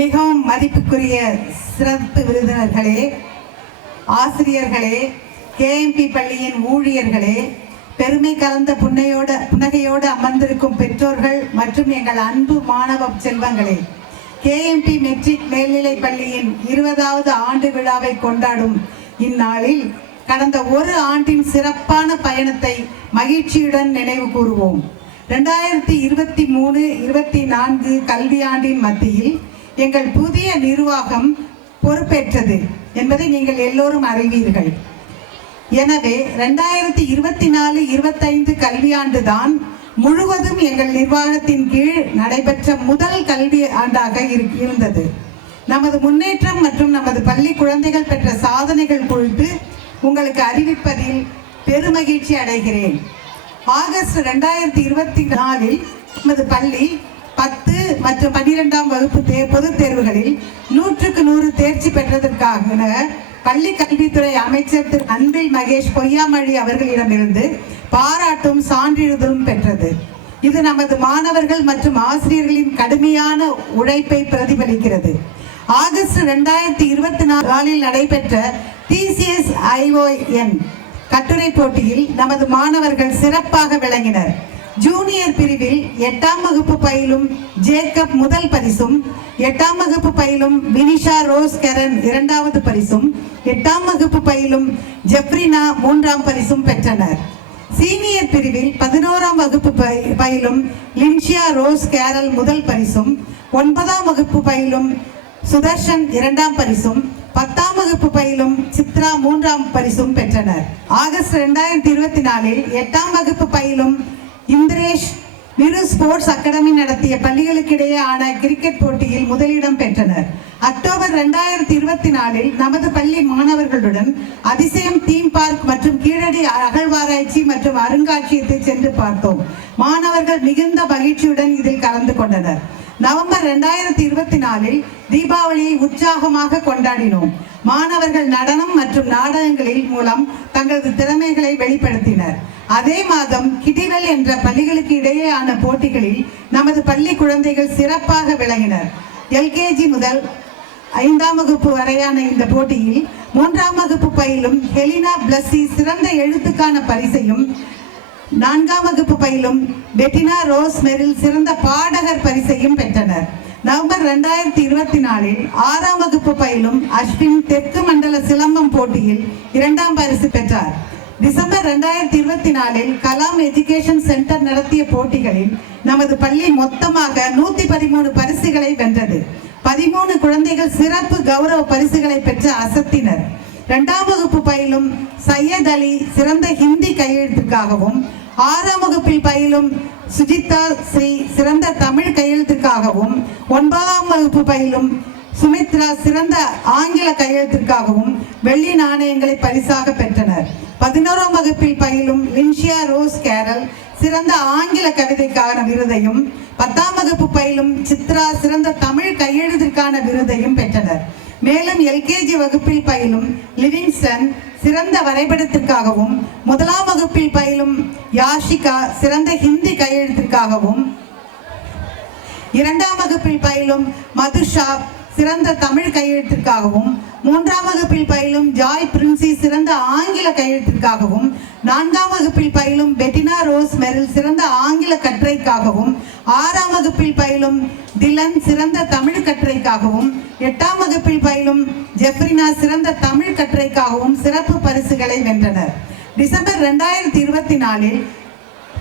மிகவும் மதிப்புக்குரிய சிறப்பு விருந்தினர்களே, ஆசிரியர்களே, கேஎம்பி பள்ளியின் ஊழியர்களே, பெருமை கலந்த புன்னகையோடு அமர்ந்திருக்கும் பெற்றோர்கள் மற்றும் எங்கள் அன்பு மாணவ செல்வங்களே, கேஎம்பி மெட்ரிக் மேல்நிலை பள்ளியின் 20வது ஆண்டு விழாவை கொண்டாடும் இந்நாளில் கடந்த ஒரு ஆண்டின் சிறப்பான பயணத்தை மகிழ்ச்சியுடன் நினைவு கூறுவோம். 2023-24 கல்வியாண்டின் மத்தியில் எங்கள் புதிய நிர்வாகம் பொறுப்பேற்றது என்பதை நீங்கள் எல்லோரும் அறிவீர்கள். எனவே 2024-25 கல்வியாண்டு தான் முழுவதும் எங்கள் நிர்வாகத்தின் கீழ் நடைபெற்ற முதல் கல்வி ஆண்டாக இருந்தது. நமது முன்னேற்றம் மற்றும் நமது பள்ளி குழந்தைகள் பெற்ற சாதனைகள் குறித்து உங்களுக்கு அறிவிப்பதில் பெருமகிழ்ச்சி அடைகிறேன். ஆகஸ்ட் 2024 நமது பள்ளி 10 மற்றும் 12ஆம் வகுப்பு பொதுத் தேர்வுகளில் 100க்கு 100 தேர்ச்சி பெற்றதற்காக பள்ளி கல்வித்துறை அமைச்சர் திரு அன்பில் மகேஷ் பொய்யாமொழி அவர்களிடமிருந்து பாராட்டும் சான்றிதழும் பெற்றது. இது நமது மாணவர்கள் மற்றும் ஆசிரியர்களின் கடுமையான உழைப்பை பிரதிபலிக்கிறது. ஆகஸ்ட் 2024 நடைபெற்ற TCS ION கட்டுரை போட்டியில் நமது மாணவர்கள் சிறப்பாக விளங்கினர். ஜூனியர் பிரிவில் 8ஆம் வகுப்பு பயிலும் ஜேக்கப் முதல் பரிசும், 8ஆம் வகுப்பு பயிலும் வினிஷா ரோஸ் கரன் 2வது பரிசும், 8ஆம் வகுப்பு பயிலும் ஜெப்ரினா 3ஆம் பரிசும் பெற்றனர். சீனியர் பிரிவில் 11ஆம் வகுப்பு பயிலும் லின்ஷியா ரோஸ் கேரல் முதல் பரிசும், 9ஆம் வகுப்பு பயிலும் சுதர்ஷன் 2ஆம் பரிசும், 10ஆம் வகுப்பு பயிலும் சித்ரா 3ஆம் பரிசும் பெற்றனர். ஆகஸ்ட் 2024 8ஆம் வகுப்பு பயிலும் இந்திரேஷ் நிரு ஸ்போர்ட்ஸ் அகாடமி நடத்திய பள்ளிகளுக்கிடையே ஆன கிரிக்கெட் போட்டியில் முதலிடம் பெற்றனர். அக்டோபர் 2024 நமது பள்ளி மாணவர்களுடன் அதிசயம் தீம் பார்க் மற்றும் கீழடி அகழ்வாராய்ச்சி மற்றும் அருங்காட்சியகத்தை சென்று பார்த்தோம். மாணவர்கள் மிகுந்த மகிழ்ச்சியுடன் இதில் கலந்து கொண்டனர். நவம்பர் 2024 தீபாவளியை உற்சாகமாக கொண்டாடினோம். மாணவர்கள் நடனம் மற்றும் நாடகங்களின் மூலம் தங்களது திறமைகளை வெளிப்படுத்தினர். அதே மாதம் கிடிவெல் என்ற பள்ளிகளுக்கு இடையேயான போட்டிகளில் நமது பள்ளி குழந்தைகள் சிறப்பாக விளங்கினர். LKG முதல் 5ஆம் வகுப்பு வரையான இந்த போட்டியில் 3ஆம் வகுப்பு பயிலும் ஹெலினா பிளஸி சிறந்த எழுத்துக்கான பரிசையும், 4ஆம் வகுப்பு பயிலும் பெட்டினா ரோஸ் மெரில் சிறந்த பாடகர் பரிசையும் பெற்றனர். நவம்பர் 2024 6ஆம் வகுப்பு பயிலும் அஸ்வின் தெற்கு மண்டல சிலம்பம் போட்டியில் 2ஆம் பரிசு பெற்றார். டிசம்பர் 2024 கலாம் எஜுகேஷன் சென்டர் நடத்திய போட்டிகளில் நமது பள்ளி மொத்தமாக 113 பரிசுகளை வென்றது. 13 குழந்தைகள் சிறப்பு கௌரவ பரிசுகளை பெற்று அசத்தினர். 2ஆம் வகுப்பு பயிலும் சையத் அலி சிறந்த ஹிந்தி கையெழுத்திற்காகவும், 6ஆம் வகுப்பில் பயிலும் சுஜிதா ஸ்ரீ சிறந்த தமிழ் கையெழுத்திற்காகவும், 9ஆம் வகுப்பு பயிலும் சுமித்ரா சிறந்த ஆங்கில கையெழுத்திற்காகவும் வெள்ளி நாணயங்களை பரிசாக பெற்றனர். 11ஆம் வகுப்பில் பயிலும் லின்ஷியா ரோஸ் கேரல் சிறந்த ஆங்கில கவிதைக்கான விருதையும், 10ஆம் வகுப்பு பயிலும் சித்ரா சிறந்த தமிழ் கையெழுத்திற்கான விருதையும் பெற்றனர். மேலும் LKG வகுப்பில் பயிலும் லிவிங்ஸ்டன் சிறந்த வரைபடத்திற்காகவும், 1ஆம் வகுப்பில் பயிலும் யாஷிகா சிறந்த ஹிந்தி கையெழுத்திற்காகவும், 2ஆம் வகுப்பில் பயிலும் மதுஷா சிறந்த தமிழ் கையெழுத்திற்காகவும், 3ஆம் வகுப்பில் பயிலும் ஜாய் பிரின்சி சிறந்த ஆங்கில கையெழுத்திற்காகவும், 4ஆம் வகுப்பில் பயிலும் பெட்டினா ரோஸ் மெரில் சிறந்த ஆங்கில கட்டுரைக்காகவும், 6ஆம் வகுப்பில் பயிலும் டிலன் சிறந்த தமிழ் கட்டுரைக்காகவும், 8ஆம் வகுப்பில் பயிலும் ஜெப்ரினா சிறந்த தமிழ் கட்டுரைக்காகவும் சிறப்பு பரிசுகளை வென்றனர். டிசம்பர் 2024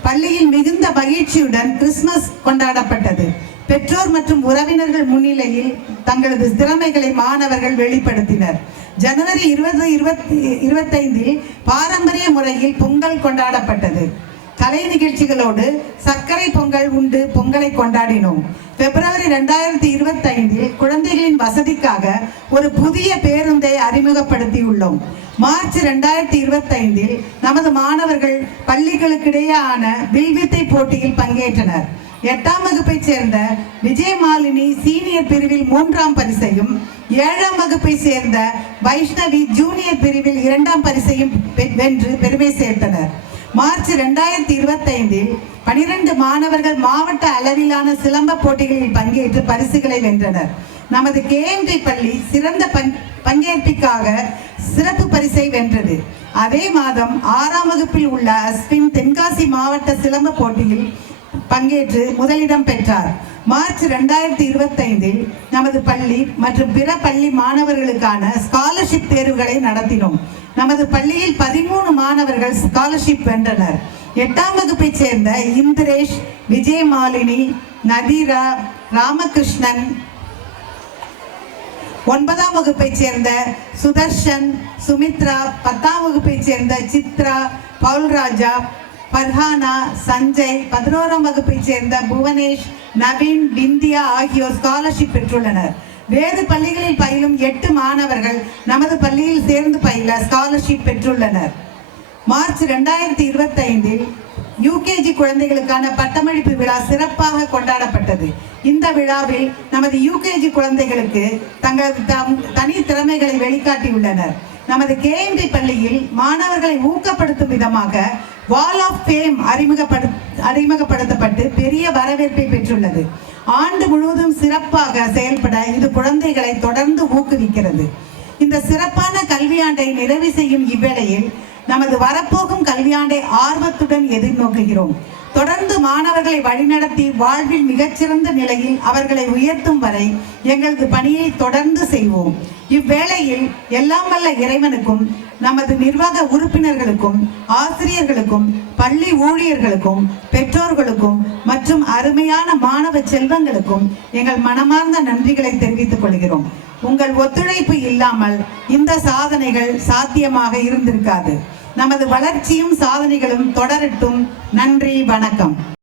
பள்ளியில் மிகுந்த மகிழ்ச்சியுடன் கிறிஸ்துமஸ் கொண்டாடப்பட்டது. பெற்றோர் மற்றும் உறவினர்கள் முன்னிலையில் தங்களது திறமைகளை மாணவர்கள் வெளிப்படுத்தினர். ஜனவரி 2025 பாரம்பரிய முறையில் பொங்கல் கொண்டாடப்பட்டது. கலை நிகழ்ச்சிகளோடு சர்க்கரை பொங்கல் உண்டு பொங்கலை கொண்டாடினோம். பிப்ரவரி 2025 குழந்தைகளின் வசதிக்காக ஒரு புதிய பேருந்தை அறிமுகப்படுத்தியுள்ளோம். மார்ச் 2025 நமது மாணவர்கள் பள்ளிகளுக்கிடையேயான வில்வித்தை போட்டியில் பங்கேற்றனர். 8ஆம் வகுப்பை சேர்ந்த விஜயமாலினி சீனியர் பிரிவில் 3ஆம் பரிசையும், 7ஆம் வகுப்பை சேர்ந்த வைஷ்ணவி ஜூனியர் பிரிவில் 2ஆம் பரிசையும் வென்று பெருமை சேர்த்தனர். மார்ச் 2025 12 மாணவர்கள் மாவட்ட அளவிலான சிலம்ப போட்டிகளில் பங்கேற்று பரிசுகளை வென்றனர். நமது கேஎம்டி பள்ளி சிறந்த பங்கேற்பிற்காக சிறப்பு பரிசை வென்றது. அதே மாதம் 6ஆம் வகுப்பில் உள்ள அஸ்வின் தென்காசி மாவட்ட சிலம்ப போட்டியில் பங்கேற்று முதலிடம் பெற்றார். மார்ச் 2025 நமது பள்ளி மற்றும் பிற பள்ளி மாணவர்களுக்கான ஸ்காலர்ஷிப் தேர்வுகளை நடத்தினோம். நமது பள்ளியில் 13 மாணவர்கள் ஸ்காலர்ஷிப் வென்றனர். 8ஆம் வகுப்பை சேர்ந்த இந்திரேஷ், விஜயமாலினி, நதீரா, ராமகிருஷ்ணன், 9ஆம் வகுப்பை சேர்ந்த சுதர்ஷன், சுமித்ரா, 10ஆம் வகுப்பை சேர்ந்த சித்ரா, பவுல்ராஜா, பர்ஹானா, சஞ்சய், 11ஆம் வகுப்பை சேர்ந்த புவனேஷ், நவீன், விந்தியா ஆகியோர் ஸ்காலர்ஷிப் பெற்றுள்ளனர். வேறு பள்ளிகளில் பயிலும் 8 மாணவர்கள் நமது பள்ளியில் சேர்ந்து பயில ஸ்காலர்ஷிப் பெற்றுள்ளனர். மார்ச் 2025 யூகேஜி குழந்தைகளுக்கான பட்டமளிப்பு விழா சிறப்பாக கொண்டாடப்பட்டது. இந்த விழாவில் நமது யூகேஜி குழந்தைகளுக்கு தங்களது தனி திறமைகளை வெளிக்காட்டியுள்ளனர். நமது கேஎம்டி பள்ளியில் மாணவர்களை ஊக்கப்படுத்தும் விதமாக வால் ஆஃப் ஃபேம் அறிமுகப்படுத்தப்பட்டு பெரிய வரவேற்பை பெற்றுள்ளது. ஆண்டு முழுவதும் சிறப்பாக செயல்பட இது குழந்தைகளை தொடர்ந்து ஊக்குவிக்கிறது. இந்த சிறப்பான கல்வியாண்டை நிறைவு செய்யும் இவ்வேளையில் நமது வரப்போகும் கல்வியாண்டை ஆர்வத்துடன் எதிர்நோக்குகிறோம். தொடர்ந்து மாணவர்களை வழிநடத்தி வாழ்வில் மிகச்சிறந்த நிலையில் அவர்களை உயர்த்தும் வரை எங்களது பணியை தொடர்ந்து செய்வோம். இவ்வேளையில் எல்லாம் வல்ல இறைவனுக்கும், நமது நிர்வாக உறுப்பினர்களுக்கும், ஆசிரியர்களுக்கும், பள்ளி ஊழியர்களுக்கும், பெற்றோர்களுக்கும் மற்றும் அருமையான மாணவ செல்வங்களுக்கும் எங்கள் மனமார்ந்த நன்றிகளை தெரிவித்துக் கொள்கிறோம். உங்கள் ஒத்துழைப்பு இல்லாமல் இந்த சாதனைகள் சாத்தியமாக இருந்திருக்காது. நமது வளர்ச்சியும் சாதனைகளும் தொடரட்டும். நன்றி, வணக்கம்.